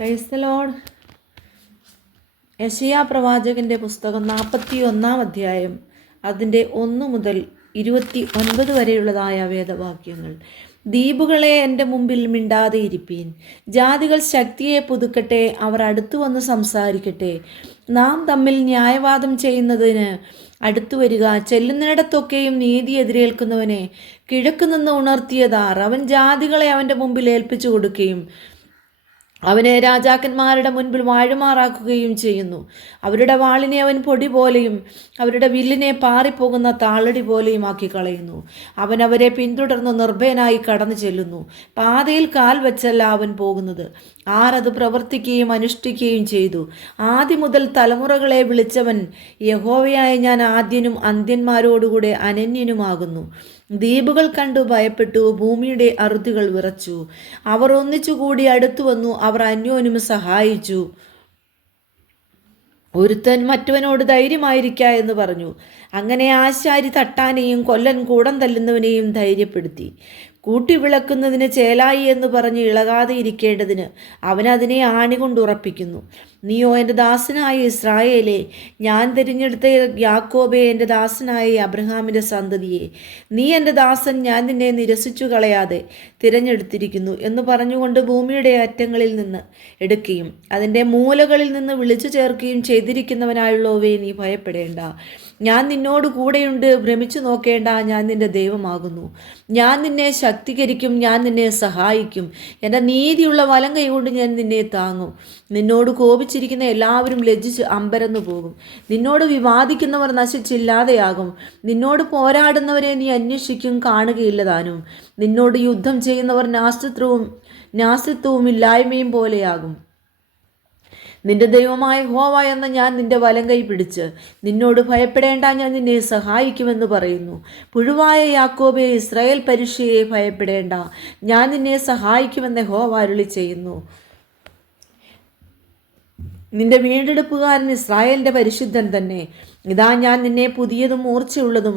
Praise the Lord. യെശയ്യാ പ്രവാചകൻ്റെ പുസ്തകം 41 അധ്യായം അതിൻ്റെ 1 മുതൽ 29 വരെയുള്ളതായ വേദവാക്യങ്ങൾ. ദ്വീപുകളെ എൻ്റെ മുമ്പിൽ മിണ്ടാതെ ഇരിപ്പീൻ. ജാതികൾ ശക്തിയെ പുതുക്കട്ടെ, അവർ അടുത്തു വന്ന് സംസാരിക്കട്ടെ. നാം തമ്മിൽ ന്യായവാദം ചെയ്യുന്നതിന് അടുത്തു വരിക. ചെല്ലുന്നിടത്തൊക്കെയും നീതി എതിരേൽക്കുന്നവനെ കിഴക്കുനിന്ന് ഉണർത്തിയതാർ. അവൻ ജാതികളെ അവൻ്റെ മുമ്പിൽ ഏൽപ്പിച്ചു കൊടുക്കുകയും അവനെ രാജാക്കന്മാരുടെ മുൻപിൽ വാഴുമാറാക്കുകയും ചെയ്യുന്നു. അവരുടെ വാളിനെ അവൻ പൊടി പോലെയും അവരുടെ വില്ലിനെ പാറിപ്പോകുന്ന താളടി പോലെയും ആക്കി കളയുന്നു. അവൻ അവരെ പിന്തുടർന്ന് നിർഭയനായി കടന്നു ചെല്ലുന്നു. പാതയിൽ കാൽ വെച്ചല്ല അവൻ പോകുന്നത്. ആരത് പ്രവർത്തിക്കുകയും അനുഷ്ഠിക്കുകയും ചെയ്തു. ആദ്യം മുതൽ തലമുറകളെ വിളിച്ചവൻ യഹോവയായ ഞാൻ ആദ്യനും അന്ത്യന്മാരോടുകൂടെ അനന്യനുമാകുന്നു. ദ്വീപുകൾ കണ്ടു ഭയപ്പെട്ടു, ഭൂമിയുടെ അറുതികൾ വിറച്ചു. അവർ ഒന്നിച്ചുകൂടി അടുത്തു വന്നു, അവർ അന്യോന്യം സഹായിച്ചു. ഒരുത്തൻ മറ്റവനോട് ധൈര്യമായിരിക്ക എന്ന് പറഞ്ഞു. അങ്ങനെ ആശാരി തട്ടാനെയും കൊല്ലൻ കൂടം തല്ലുന്നവനെയും ധൈര്യപ്പെടുത്തി. കൂട്ടി വിളക്കുന്നതിന് ചേലായി എന്ന് പറഞ്ഞ് ഇളകാതെ ഇരിക്കേണ്ടതിന് അവനതിനെ ആണികൊണ്ടുറപ്പിക്കുന്നു. നീയോ എൻ്റെ ദാസനായ ഇസ്രായേലേ, ഞാൻ തിരഞ്ഞെടുത്ത യാക്കോബേ, എൻ്റെ ദാസനായ അബ്രഹാമിൻ്റെ സന്തതിയെ, നീ എൻ്റെ ദാസൻ, ഞാൻ നിന്നെ നിരസിച്ചു കളയാതെ തിരഞ്ഞെടുത്തിരിക്കുന്നു എന്ന് പറഞ്ഞുകൊണ്ട് ഭൂമിയുടെ അറ്റങ്ങളിൽ നിന്ന് എടുക്കുകയും അതിൻ്റെ മൂലകളിൽ നിന്ന് വിളിച്ചു ചേർക്കുകയും ചെയ്തിരിക്കുന്നവനായുള്ളവേ, നീ ഭയപ്പെടേണ്ട. ഞാൻ നിന്നോട് കൂടെയുണ്ട്, ഭ്രമിച്ചു നോക്കേണ്ട. ഞാൻ നിന്റെ ദൈവമാകുന്നു. ഞാൻ നിന്നെ ശക്തീകരിക്കും, ഞാൻ നിന്നെ സഹായിക്കും. എൻ്റെ നീതിയുള്ള വലം കൈകൊണ്ട് ഞാൻ നിന്നെ താങ്ങും. നിന്നോട് കോപിച്ചിരിക്കുന്ന എല്ലാവരും ലജ്ജിച്ച് അമ്പരന്നു പോകും. നിന്നോട് വിവാദിക്കുന്നവർ നശിച്ചില്ലാതെയാകും. നിന്നോട് പോരാടുന്നവരെ നീ അന്വേഷിക്കും, കാണുകയില്ല താനും. നിന്നോട് യുദ്ധം ചെയ്യുന്നവർ നാസ്തിത്വവും ഇല്ലായ്മയും പോലെയാകും. നിന്റെ ദൈവമായ യഹോവ എന്ന ഞാൻ നിന്റെ വലം കൈ പിടിച്ച് നിന്നോട് ഭയപ്പെടേണ്ട, ഞാൻ നിന്നെ സഹായിക്കുമെന്ന് പറയുന്നു. പുഴുവായ യാക്കോബേ, ഇസ്രായേൽ പരിശയെ, ഭയപ്പെടേണ്ട, ഞാൻ നിന്നെ സഹായിക്കുമെന്ന് യഹോവ അരുളി ചെയ്യുന്നു. നിന്റെ വീണ്ടെടുപ്പുകാരൻ ഇസ്രായേലിൻ്റെ പരിശുദ്ധൻ തന്നെ. ഇതാ, ഞാൻ നിന്നെ പുതിയതും മൂർച്ചയുള്ളതും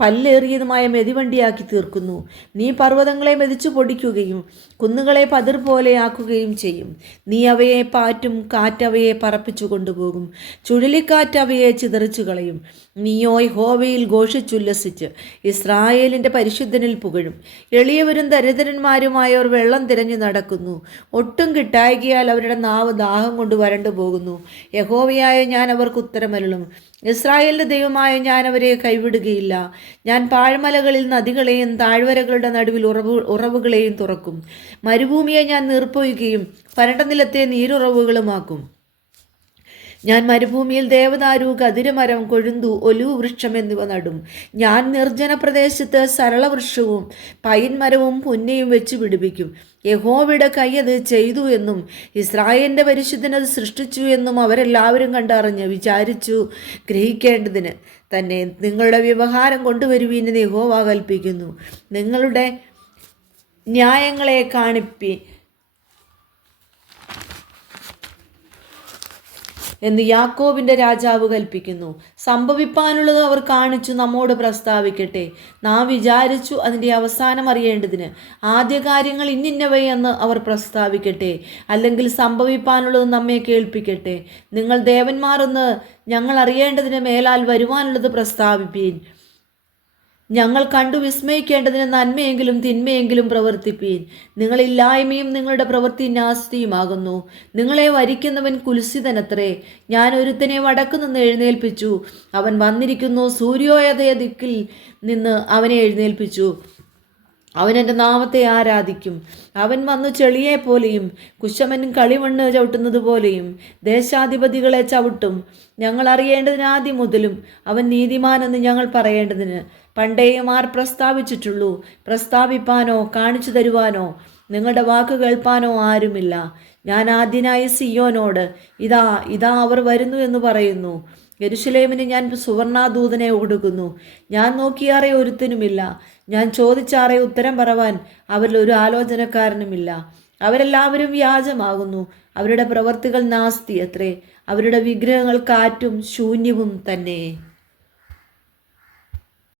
പല്ലേറിയതുമായ മെതിവണ്ടിയാക്കി തീർക്കുന്നു. നീ പർവ്വതങ്ങളെ മെതിച്ചു പൊടിക്കുകയും കുന്നുകളെ പതിർ പോലെയാക്കുകയും ചെയ്യും. നീ അവയെ പാറ്റും, കാറ്റവയെ പറപ്പിച്ചു കൊണ്ടുപോകും, ചുഴലിക്കാറ്റ് അവയെ ചിതറിച്ചു കളയും. നീയോ യഹോവയിൽ ഘോഷിച്ചുല്ലസിച്ച് ഇസ്രായേലിൻ്റെ പരിശുദ്ധനിൽ പുകഴും. എളിയവരും ദരിദ്രന്മാരുമായവർ വെള്ളം തിരഞ്ഞു നടക്കുന്നു. ഒട്ടും കിട്ടായികയാൽ അവരുടെ നാവ് ദാഹം കൊണ്ട് വരണ്ടു പോകുന്നു. യഹോവയായ ഞാൻ അവർക്ക് ഉത്തരമരുളും. ഇസ്രായേലിൻ്റെ ദൈവമായ ഞാൻ അവരെ കൈവിടുകയില്ല. ഞാൻ പാഴ്മലകളിൽ നദികളെയും താഴ്വരകളുടെ നടുവിൽ ഉറവുകളെയും തുറക്കും. മരുഭൂമിയെ ഞാൻ നീർപ്പൊയ്യുകയും വരണ്ട നിലത്തെ നീരുറവുകളുമാക്കും. ഞാൻ മരുഭൂമിയിൽ ദേവദാരു, കതിരമരം, കൊഴുന്തു, ഒലിവ് വൃക്ഷം എന്നിവ നടും. ഞാൻ നിർജ്ജന പ്രദേശത്ത് സരളവൃക്ഷവും പൈൻമരവും പുന്നയും വെച്ച് പിടിപ്പിക്കും. യഹോവയുടെ കൈ അത് ചെയ്തു എന്നും ഇസ്രായേലിൻ്റെ പരിശുദ്ധനത് സൃഷ്ടിച്ചു എന്നും അവരെല്ലാവരും കണ്ടറിഞ്ഞ് വിചാരിച്ചു ഗ്രഹിക്കേണ്ടതിന് തന്നെ നിങ്ങളുടെ വ്യവഹാരം കൊണ്ടുവരുവീനെന്ന് യഹോവ കൽപ്പിക്കുന്നു. നിങ്ങളുടെ ന്യായങ്ങളെ കാണിപ്പി എന്ന് യാക്കോബിൻ്റെ രാജാവ് കൽപ്പിക്കുന്നു. സംഭവിപ്പാനുള്ളത് അവർ കാണിച്ചു നമ്മോട് പ്രസ്താവിക്കട്ടെ. നാം വിചാരിച്ചു അതിൻ്റെ അവസാനം അറിയേണ്ടതിന് ആദ്യ കാര്യങ്ങൾ ഇന്നിന്നവയെന്ന് അവർ പ്രസ്താവിക്കട്ടെ. അല്ലെങ്കിൽ സംഭവിപ്പാനുള്ളത് നമ്മെ കേൾപ്പിക്കട്ടെ. നിങ്ങൾ ദേവന്മാരെന്ന് ഞങ്ങൾ അറിയേണ്ടതിന് മേലാൽ വരുവാനുള്ളത് പ്രസ്താവിപ്പീൻ. ഞങ്ങൾ കണ്ടു വിസ്മയിക്കേണ്ടതിന് നന്മയെങ്കിലും തിന്മയെങ്കിലും പ്രവർത്തിപ്പീൻ. നിങ്ങളില്ലായ്മയും നിങ്ങളുടെ പ്രവൃത്തി നാസ്തിയുമാകുന്നു. നിങ്ങളെ വരിക്കുന്നവൻ കുൽസിതനത്രേ. ഞാൻ ഒരുത്തനെ വടക്കു നിന്ന് എഴുന്നേൽപ്പിച്ചു, അവൻ വന്നിരിക്കുന്നു. സൂര്യോദയ ദിക്കിൽ നിന്ന് അവനെ എഴുന്നേൽപ്പിച്ചു. അവൻ എൻ്റെ നാമത്തെ ആരാധിക്കും. അവൻ വന്നു ചെളിയെപ്പോലെയും കുശവനും കളിമണ്ണ് ചവിട്ടുന്നത് പോലെയും ദേശാധിപതികളെ ചവിട്ടും. ഞങ്ങൾ അറിയേണ്ടതിന് ആദ്യം മുതലും അവൻ നീതിമാനെന്ന് ഞങ്ങൾ പറയേണ്ടതിന് പണ്ടേയും ആർ പ്രസ്താവിച്ചിട്ടുള്ളൂ. പ്രസ്താവിപ്പാനോ കാണിച്ചു തരുവാനോ നിങ്ങളുടെ വാക്ക് കേൾപ്പാനോ ആരുമില്ല. ഞാൻ ആദ്യനായി സിയോനോട്, ഇതാ ഇതാ അവർ വരുന്നു എന്ന് പറയുന്നു. യെരൂശലേമിന് ഞാൻ സുവർണാദൂതനെ കൊടുക്കുന്നു. ഞാൻ നോക്കിയാറേ ഒരുത്തനുമില്ല, ഞാൻ ചോദിച്ചാറേ ഉത്തരം പറവാൻ അവരിൽ ഒരു ആലോചനക്കാരനുമില്ല. അവരെല്ലാവരും വ്യാജമാകുന്നു, അവരുടെ പ്രവർത്തികൾ നാസ്തി അത്രേ. അവരുടെ വിഗ്രഹങ്ങൾ കാറ്റും ശൂന്യവും തന്നെ.